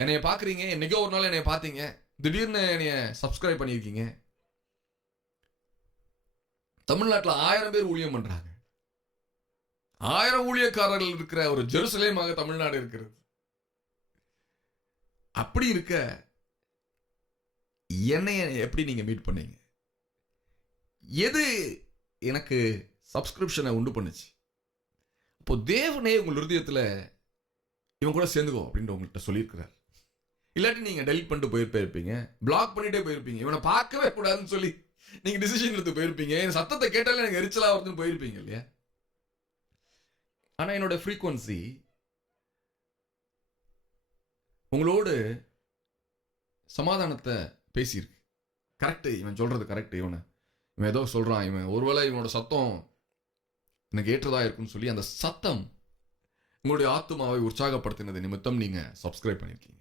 என்னைய பார்க்குறீங்க, என்னைக்கோ ஒரு நாள் என்னைய பார்த்தீங்க. திடீர்னு என்னைய சப்ஸ்கிரைப் பண்ணியிருக்கீங்க. தமிழ்நாட்டுல 1000 பேர் ஊழியம் பண்றாங்க. 1000 ஊழியக்காரர்கள் இருக்கிற ஒரு ஜெருசலேமாக தமிழ்நாடு இருக்கிறது. அப்படி இருக்க என்னைய எப்படி நீங்க மீட் பண்ணீங்க? எது எனக்கு சப்ஸ்கிரிப்ஷனை உண்டு பண்ணுச்சு? அப்போ தேவனே உங்கள் இருதயத்தில் இவன் கூட சேர்ந்துக்கோ அப்படின்ற உங்கள்கிட்ட சொல்லியிருக்கிறார். இல்லாட்டி நீங்க டெலிட் பண்ணிட்டு போயிருப்பீங்க, பிளாக் பண்ணிட்டே போயிருப்பீங்க. இவனை பார்க்கவே கூடாதுன்னு சொல்லி நீங்க டிசிஷன் எடுத்து போயிருப்பீங்க. என் சத்தத்தை கேட்டாலே எனக்கு எரிச்சலா வருதுன்னு போயிருப்பீங்க இல்லையா? ஆனா என்னோட ஃப்ரீக்வன்சி உங்களோடு சமாதானத்தை பேசியிருக்கு. கரெக்ட், இவன் சொல்றது கரெக்ட், இவன் ஏதோ சொல்றான், இவன் ஒருவேளை இவனோட சத்தம் எனக்கு ஏற்றதா இருக்குன்னு சொல்லி அந்த சத்தம் உங்களுடைய ஆத்துமாவை உற்சாகப்படுத்தினது நிமித்தம் நீங்க சப்ஸ்கிரைப் பண்ணியிருக்கீங்க.